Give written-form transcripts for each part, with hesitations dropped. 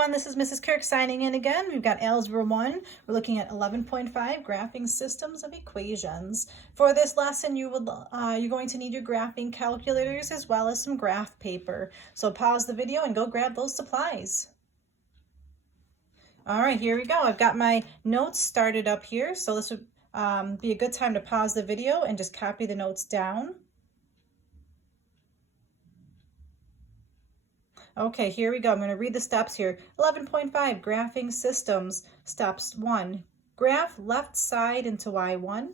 everyone, this is Mrs. Kirk signing in again. We've got Algebra 1. We're looking at 11.5, Graphing Systems of Equations. For this lesson, you're going to need your graphing calculators as well as some graph paper. So pause the video and go grab those supplies. All right, here we go. I've got my notes started up here, so this would be a good time to pause the video and just copy the notes down. Okay, here we go. I'm going to read the steps here. 11.5, Graphing Systems. Steps 1, graph left side into y1.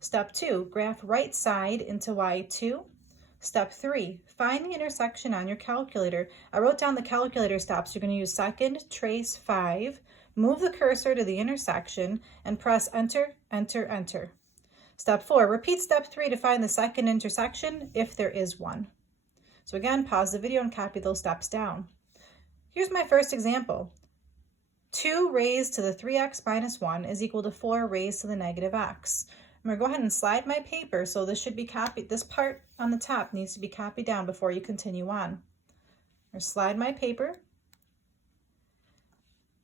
Step 2, graph right side into y2. Step 3, find the intersection on your calculator. I wrote down the calculator steps. You're going to use second, trace 5, move the cursor to the intersection, and press enter, enter, enter. Step 4, repeat step 3 to find the second intersection if there is one. So again, pause the video and copy those steps down. Here's my first example. 2 raised to the 3x minus 1 is equal to 4 raised to the negative x. I'm going to go ahead and slide my paper, so this should be copied. This part on the top needs to be copied down before you continue on. Or slide my paper.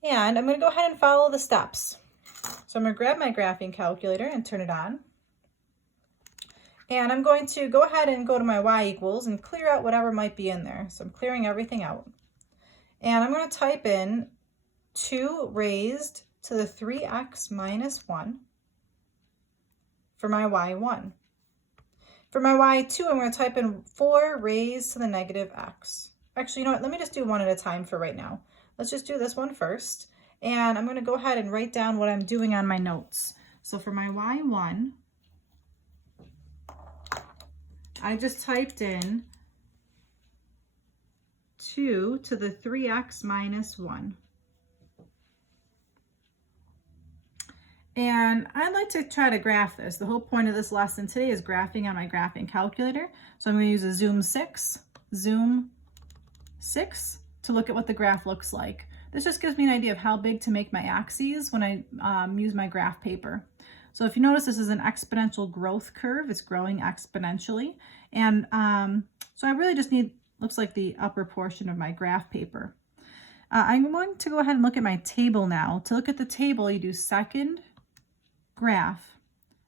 And I'm going to go ahead and follow the steps. So I'm going to grab my graphing calculator and turn it on. And I'm going to go ahead and go to my y equals and clear out whatever might be in there. So I'm clearing everything out. And I'm going to type in 2 raised to the 3x minus 1 for my y1. For my y2, I'm going to type in 4 raised to the negative x. Actually, you know what? Let me just do one at a time for right now. Let's just do this one first. And I'm going to go ahead and write down what I'm doing on my notes. So for my y1, I just typed in 2 to the 3x minus 1. And I'd like to try to graph this. The whole point of this lesson today is graphing on my graphing calculator. So I'm going to use a zoom 6 to look at what the graph looks like. This just gives me an idea of how big to make my axes when I use my graph paper. So if you notice, this is an exponential growth curve. It's growing exponentially. And so I really just need, looks like the upper portion of my graph paper. I'm going to go ahead and look at my table now. To look at the table, you do second graph.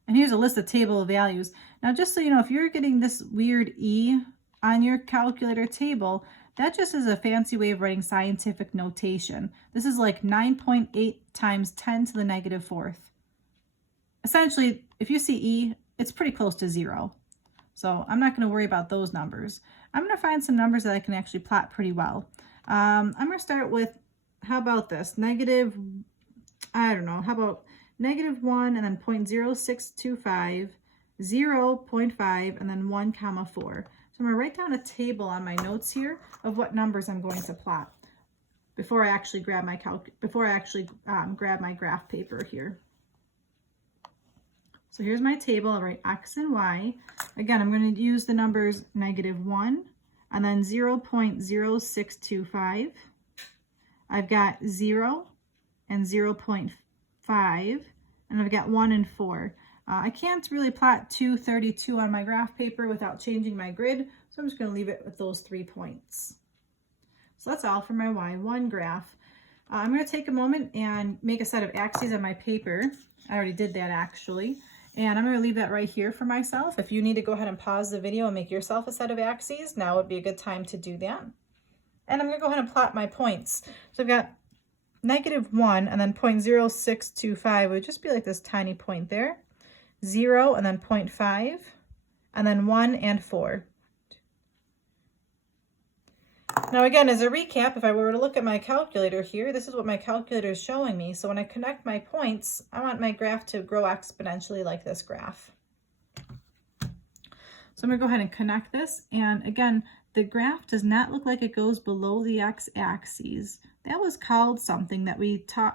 And here's a list of table of values. Now, just so you know, if you're getting this weird E on your calculator table, that just is a fancy way of writing scientific notation. This is like 9.8 times 10 to the negative 4th. Essentially, if you see E, it's pretty close to 0. So I'm not going to worry about those numbers. I'm going to find some numbers that I can actually plot pretty well. I'm going to start with, how about this? Negative, I don't know, how about negative 1 and then 0.0625, 0.5, and then 1 comma 4. So I'm going to write down a table on my notes here of what numbers I'm going to plot before I actually grab my grab my graph paper here. So here's my table. I'll write x and y. Again, I'm going to use the numbers negative 1 and then 0.0625. I've got 0 and 0.5, and I've got 1 and 4. I can't really plot 232 on my graph paper without changing my grid, so I'm just going to leave it with those 3 points. So that's all for my y1 graph. I'm going to take a moment and make a set of axes on my paper. I already did that actually. And I'm going to leave that right here for myself. If you need to go ahead and pause the video and make yourself a set of axes, now would be a good time to do that. And I'm going to go ahead and plot my points. So I've got negative 1 and then 0.0625 would just be like this tiny point there. 0 and then 0.5 and then 1 and 4. Now again, as a recap, if I were to look at my calculator here, this is what my calculator is showing me. So when I connect my points, I want my graph to grow exponentially like this graph. So I'm going to go ahead and connect this. And again, the graph does not look like it goes below the x-axis. That was called something that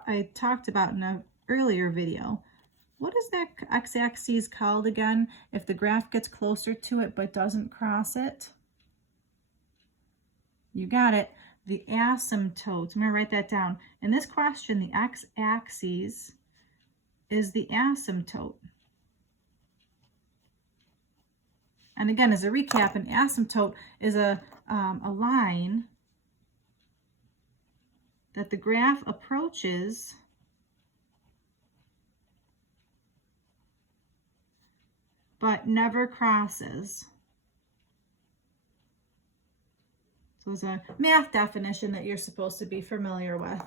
I talked about in an earlier video. What is that x-axis called again if the graph gets closer to it but doesn't cross it? You got it, the asymptote. I'm going to write that down. In this question, the x-axis is the asymptote. And again, as a recap, an asymptote is a line that the graph approaches but never crosses. So it's a math definition that you're supposed to be familiar with.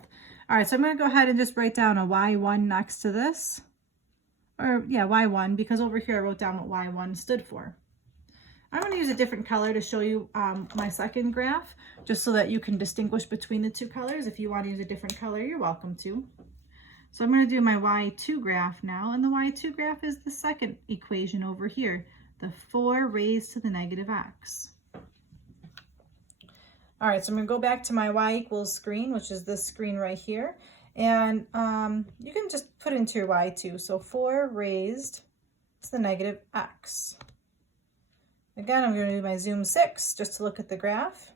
All right, so I'm going to go ahead and just write down a y1 next to this. Or yeah, y1, because over here I wrote down what y1 stood for. I'm going to use a different color to show you my second graph, just so that you can distinguish between the two colors. If you want to use a different color, you're welcome to. So I'm going to do my y2 graph now, and the y2 graph is the second equation over here, the 4 raised to the negative x. All right, so I'm going to go back to my y equals screen, which is this screen right here, and you can just put into your y2. So 4 raised to the negative x. Again, I'm going to do my zoom 6 just to look at the graph.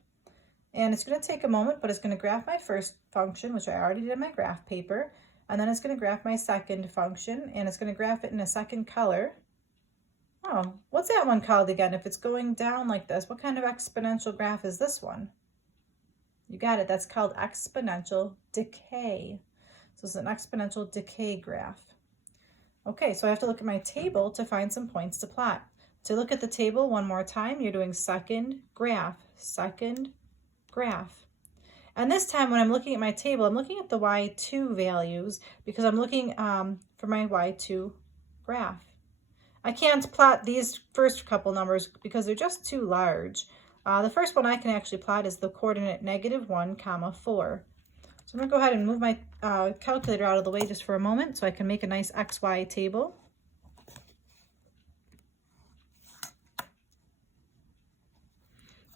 And it's going to take a moment, but it's going to graph my first function, which I already did in my graph paper. And then it's going to graph my second function, and it's going to graph it in a second color. Oh, what's that one called again? If it's going down like this, what kind of exponential graph is this one? You got it. That's called exponential decay. So it's an exponential decay graph. Okay, so I have to look at my table to find some points to plot. To look at the table one more time, you're doing second graph. And this time when I'm looking at my table, I'm looking at the y2 values because I'm looking for my y2 graph. I can't plot these first couple numbers because they're just too large. The first one I can actually plot is the coordinate -1, 4. So I'm going to go ahead and move my calculator out of the way just for a moment so I can make a nice XY table.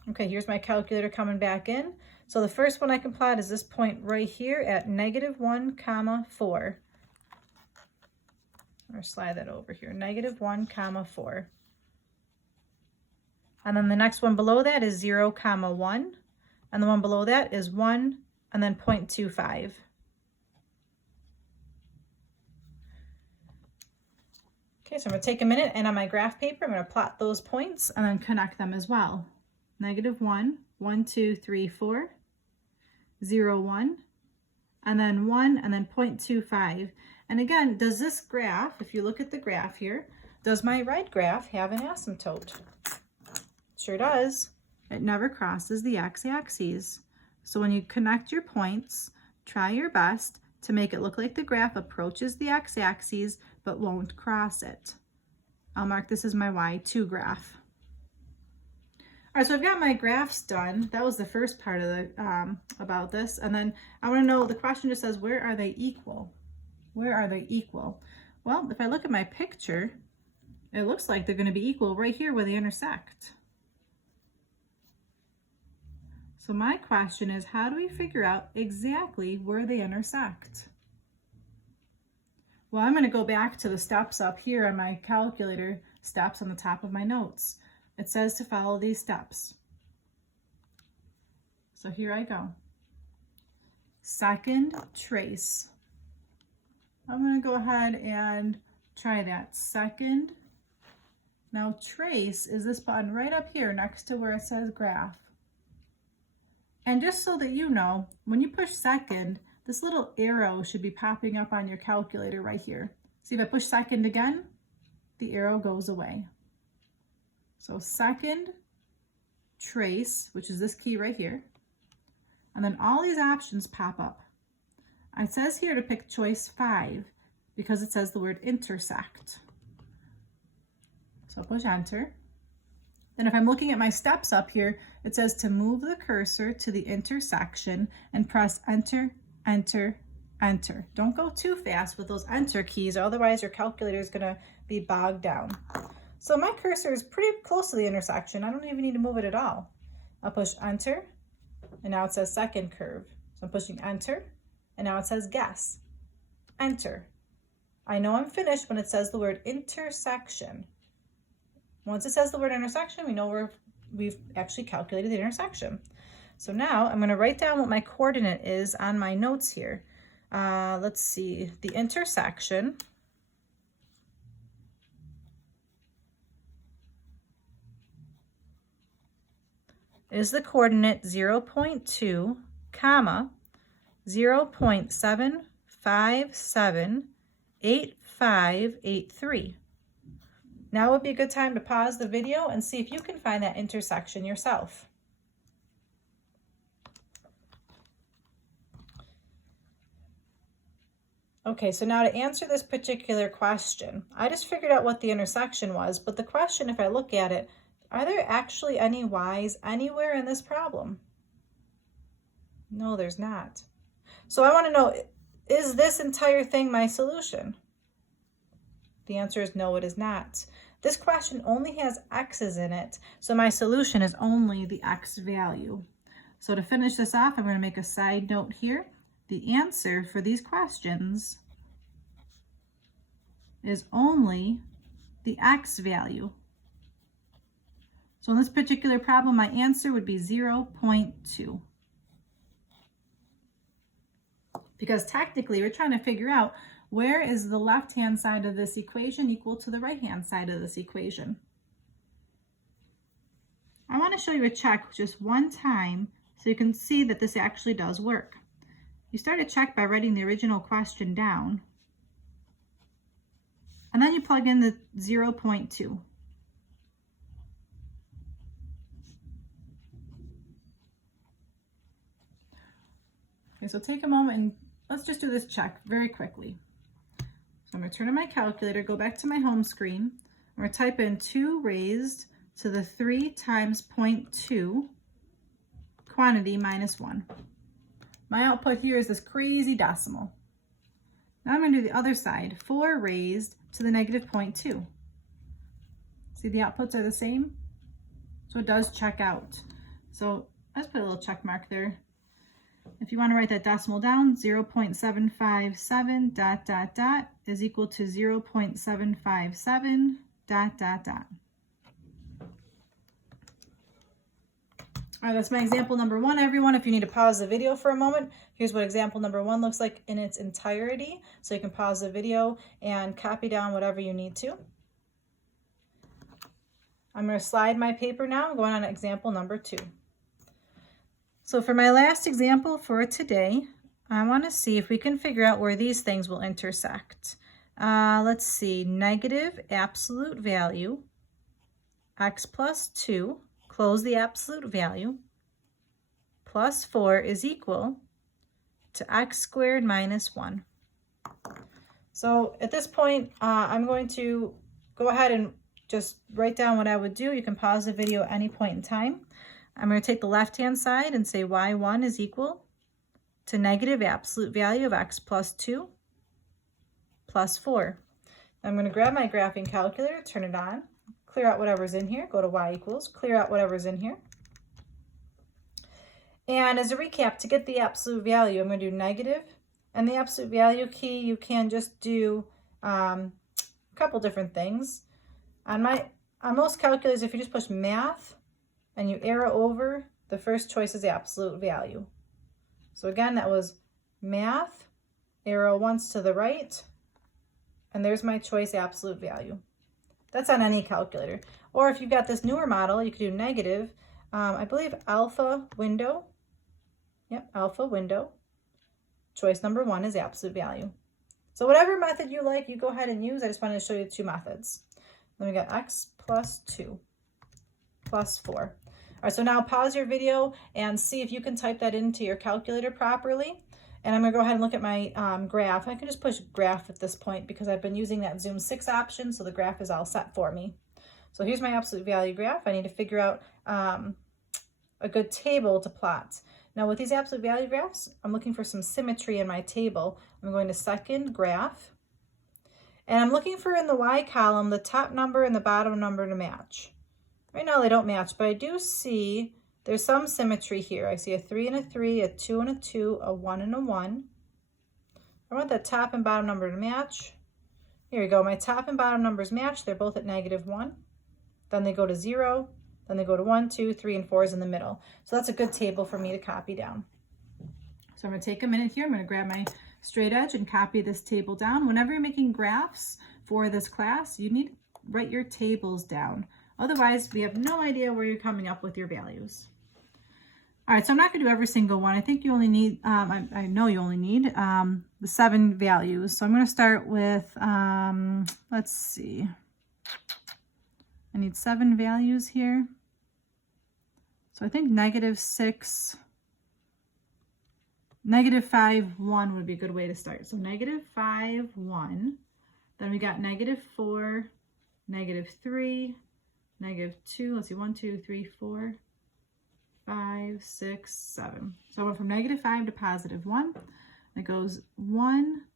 Okay, here's my calculator coming back in. So the first one I can plot is this point right here at -1, 4. Or slide that over here, -1, 4. And then the next one below that is 0, 1. And the one below that is 1 and then 0.25. Okay, so I'm going to take a minute and on my graph paper, I'm going to plot those points and then connect them as well. -1, 1, 2, 3, 4, 0, 1, and then 1, and then 0.25. And again, does this graph, if you look at the graph here, does my right graph have an asymptote? Sure does. It never crosses the x-axis. So when you connect your points, try your best to make it look like the graph approaches the x-axis but won't cross it. I'll mark this as my y2 graph. All right, so I've got my graphs done. That was the first part of the about this. And then I want to know, the question just says, where are they equal? Where are they equal? Well, if I look at my picture, it looks like they're going to be equal right here where they intersect. So my question is, how do we figure out exactly where they intersect? Well, I'm going to go back to the steps up here on my calculator, steps on the top of my notes. It says to follow these steps. So here I go. Second, trace. I'm going to go ahead and try that. Second. Now trace is this button right up here next to where it says graph. And just so that you know, when you push second, this little arrow should be popping up on your calculator right here. See, if I push second again, the arrow goes away. So second, trace, which is this key right here. And then all these options pop up. It says here to pick choice 5 because it says the word intersect. So I'll push enter. Then if I'm looking at my steps up here, it says to move the cursor to the intersection and press enter, enter, enter. Don't go too fast with those enter keys, otherwise your calculator is going to be bogged down. So my cursor is pretty close to the intersection. I don't even need to move it at all. I'll push enter, and now it says second curve. So I'm pushing enter, and now it says guess. Enter. I know I'm finished when it says the word intersection. Once it says the word intersection, we know we've actually calculated the intersection. So now I'm going to write down what my coordinate is on my notes here. Let's see, the intersection is the coordinate 0.2, comma, 0.7578583. Now would be a good time to pause the video and see if you can find that intersection yourself. Okay, so now to answer this particular question, I just figured out what the intersection was, but the question, if I look at it, are there actually any y's anywhere in this problem? No, there's not. So I want to know, is this entire thing my solution? The answer is no, it is not. This question only has x's in it, so my solution is only the x value. So to finish this off, I'm going to make a side note here. The answer for these questions is only the x value. So in this particular problem, my answer would be 0.2. Because technically, we're trying to figure out where is the left-hand side of this equation equal to the right-hand side of this equation. I want to show you a check just one time so you can see that this actually does work. You start a check by writing the original question down, and then you plug in the 0.2. Okay, so take a moment and let's just do this check very quickly. So I'm going to turn on my calculator, go back to my home screen. I'm going to type in 2 raised to the 3 times 0.2 quantity minus 1. My output here is this crazy decimal. Now I'm going to do the other side, 4 raised to the negative 0.2. See, the outputs are the same, so it does check out. So let's put a little check mark there. If you want to write that decimal down, 0.757 ... is equal to 0.757 ... All right, that's my example number 1, everyone. If you need to pause the video for a moment, here's what example number 1 looks like in its entirety. So you can pause the video and copy down whatever you need to. I'm going to slide my paper now. I'm going on example number 2. So for my last example for today, I want to see if we can figure out where these things will intersect. Let's see, negative absolute value, x plus 2, close the absolute value, plus 4 is equal to x squared minus 1. So at this point, I'm going to go ahead and just write down what I would do. You can pause the video at any point in time. I'm going to take the left-hand side and say y1 is equal to negative absolute value of x plus 2 plus 4. I'm going to grab my graphing calculator, turn it on, clear out whatever's in here, go to y equals, clear out whatever's in here. And as a recap, to get the absolute value, I'm going to do negative. And the absolute value key, you can just do a couple different things. On most calculators, if you just push math and you arrow over, the first choice is absolute value. So again, that was math, arrow once to the right, and there's my choice absolute value. That's on any calculator. Or if you've got this newer model, you could do negative, I believe alpha window. Yep, alpha window. Choice number 1 is absolute value. So whatever method you like, you go ahead and use. I just wanted to show you 2 methods. Then we got x plus 2 plus 4. All right, so now pause your video and see if you can type that into your calculator properly. And I'm going to go ahead and look at my graph. I can just push graph at this point because I've been using that Zoom 6 option, so the graph is all set for me. So here's my absolute value graph. I need to figure out a good table to plot. Now with these absolute value graphs, I'm looking for some symmetry in my table. I'm going to second graph. And I'm looking for in the Y column, the top number and the bottom number to match. Right now they don't match, but I do see there's some symmetry here. I see a 3 and a 3, a 2 and a 2, a 1 and a 1. I want the top and bottom number to match. Here we go. My top and bottom numbers match. They're both at -1. Then they go to 0. Then they go to 1, 2, 3, and 4 is in the middle. So that's a good table for me to copy down. So I'm going to take a minute here. I'm going to grab my straight edge and copy this table down. Whenever you're making graphs for this class, you need to write your tables down. Otherwise, we have no idea where you're coming up with your values. All right, so I'm not going to do every single one. I think you only need, I know you only need the 7 values. So I'm going to start with, let's see. I need 7 values here. So I think -6, -5, 1 would be a good way to start. So -5, 1. Then we got -4, -3, -2. Let's see, 1, 2, 3, 4, 5, 6, 7. So I went from -5 to +1. It goes 1,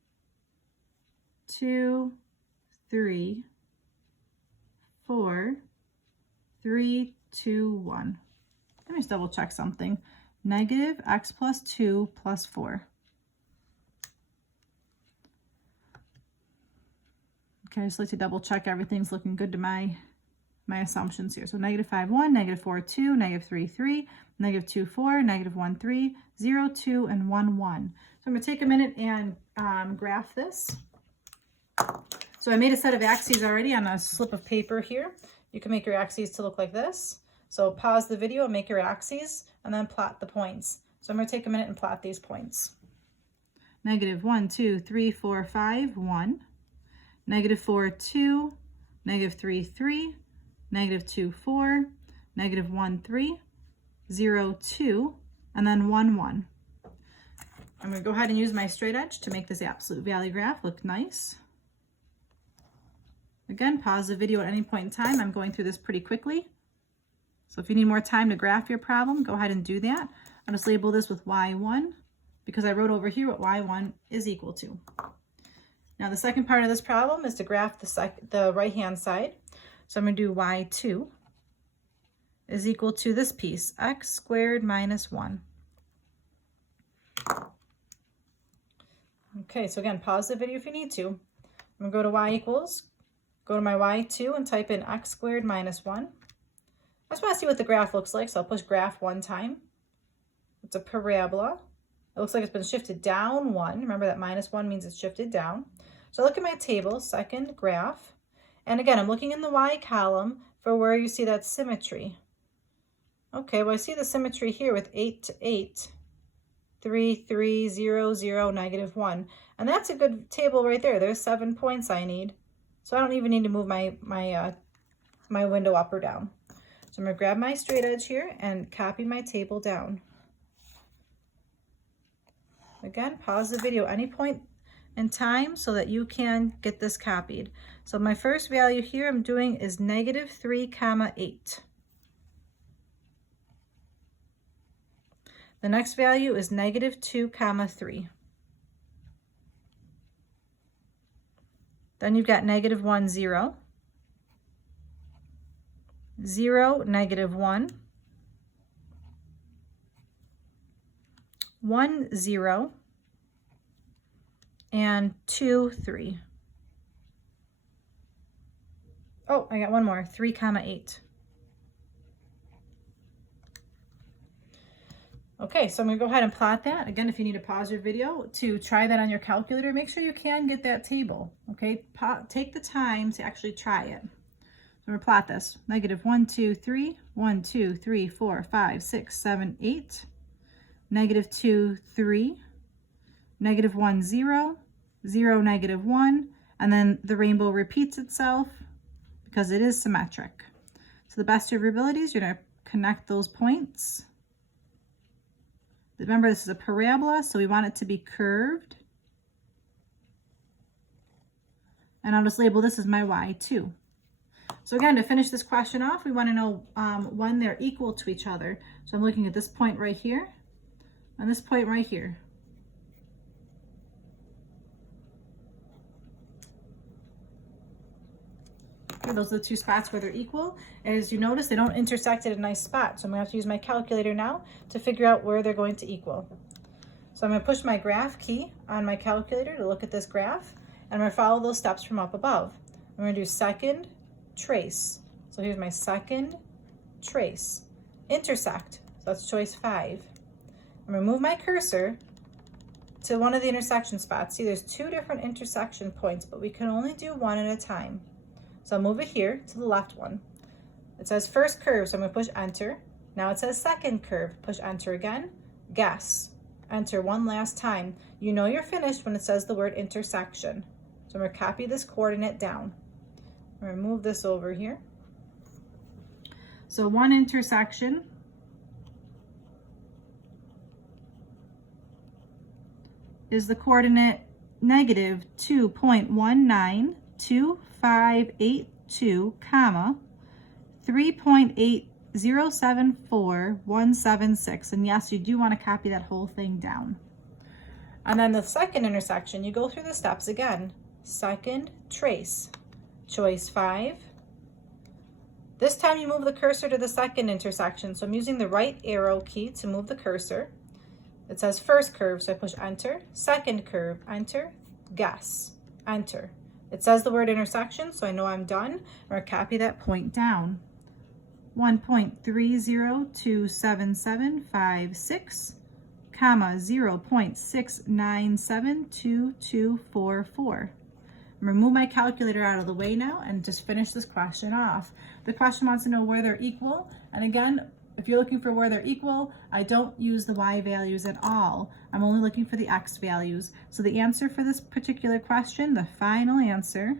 2, 3, 4, 3, 2, 1. Let me just double check something. -x + 2 + 4. Okay, I just like to double check everything's looking good to my assumptions here. So -5, 1, -4, 2, -3, 3, -2, 4, -1, 3, 0, 2, and 1, 1. So I'm going to take a minute and graph this. So I made a set of axes already on a slip of paper here. You can make your axes to look like this. So pause the video and make your axes and then plot the points. So I'm going to take a minute and plot these points. -1, 2, 3, 4, 5, 1. -4, 2, -3, 3, -2, 4, -1, 3, 0, 2, and then 1, 1. I'm going to go ahead and use my straight edge to make this absolute value graph look nice. Again, pause the video at any point in time. I'm going through this pretty quickly. So if you need more time to graph your problem, go ahead and do that. I'll just label this with Y1 because I wrote over here what Y1 is equal to. Now the second part of this problem is to graph the right-hand side. So I'm going to do Y2 is equal to this piece, x squared minus 1. Okay, so again, pause the video if you need to. I'm going to go to Y equals, go to my Y2 and type in x squared minus 1. I just want to see what the graph looks like, so I'll push graph 1 time. It's a parabola. It looks like it's been shifted down 1. Remember that -1 means it's shifted down. So look at my table, second graph. And again, I'm looking in the Y column for where you see that symmetry. Okay, well I see the symmetry here with 8 to 8, 3, 3, 0, 0, -1. And that's a good table right there. There's 7 points I need. So I don't even need to move my window up or down. So I'm going to grab my straight edge here and copy my table down. Again, pause the video any point in time so that you can get this copied. So my first value here I'm doing is -3, 8. The next value is -2, 3. Then you've got -1, 0. 0, -1, 1, 0, and 2, 3. Oh, I got one more, 3, 8. Okay, so I'm going to go ahead and plot that. Again, if you need to pause your video to try that on your calculator, make sure you can get that table. Okay, take the time to actually try it. So I'm going to plot this. -1, 2, 3, 1, 2, 3, 4, 5, 6, 7, 8. -2, 3. -1, 0. 0, -1. And then the rainbow repeats itself because it is symmetric. To the best of your abilities, you're going to connect those points. Remember, this is a parabola, so we want it to be curved. And I'll just label this as my Y2. So again, to finish this question off, we want to know when they're equal to each other. So I'm looking at this point right here and this point right here. Okay, those are the two spots where they're equal. As you notice, they don't intersect at a nice spot. So I'm going to have to use my calculator now to figure out where they're going to equal. So I'm going to push my graph key on my calculator to look at this graph. And I'm going to follow those steps from up above. I'm going to do second, trace. So here's my second, trace. Intersect. So that's choice 5. I'm going to move my cursor to one of the intersection spots. See, there's 2 different intersection points, but we can only do one at a time. So I'll move it here to the left one. It says first curve, so I'm going to push enter. Now it says second curve. Push enter again. Guess. Enter one last time. You know you're finished when it says the word intersection. So I'm going to copy this coordinate down. I'm going to move this over here. So one intersection is the coordinate negative 2.192582, comma, 3.8074176. And yes, you do want to copy that whole thing down. And then the second intersection, you go through the steps again. Second, trace. Choice 5. This time you move the cursor to the second intersection. So I'm using the right arrow key to move the cursor. It says first curve, so I push enter. Second curve, enter. Guess, enter. It says the word intersection, so I know I'm done. I'm going to copy that point down. 1.3027756, comma, 0.6972244. I'm going to move my calculator out of the way now and just finish this question off. The question wants to know where they're equal. And again, if you're looking for where they're equal, I don't use the y values at all. I'm only looking for the x values. So the answer for this particular question, the final answer,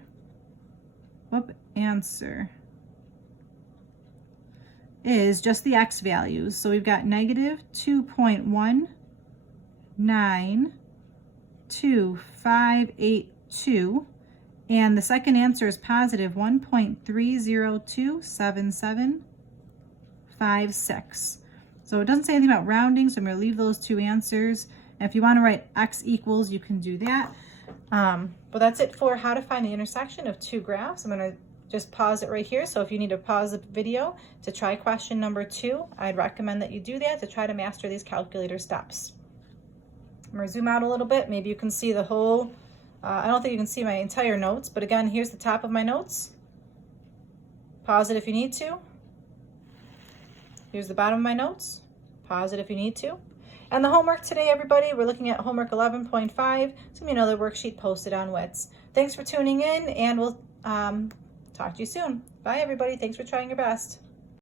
is just the x values. So we've got negative 2.192582, and the second answer is positive 1.3027756. So it doesn't say anything about rounding, so I'm going to leave those two answers. And if you want to write x equals, you can do that. But that's it for how to find the intersection of two graphs. I'm going to just pause it right here. So if you need to pause the video to try question number 2, I'd recommend that you do that to try to master these calculator steps. I'm going to zoom out a little bit. Maybe you can see the whole, I don't think you can see my entire notes, but again, here's the top of my notes. Pause it if you need to. Here's the bottom of my notes. Pause it if you need to. And the homework today, everybody, we're looking at homework 11.5. It's going to be another worksheet posted on WITS. Thanks for tuning in, and we'll talk to you soon. Bye, everybody. Thanks for trying your best.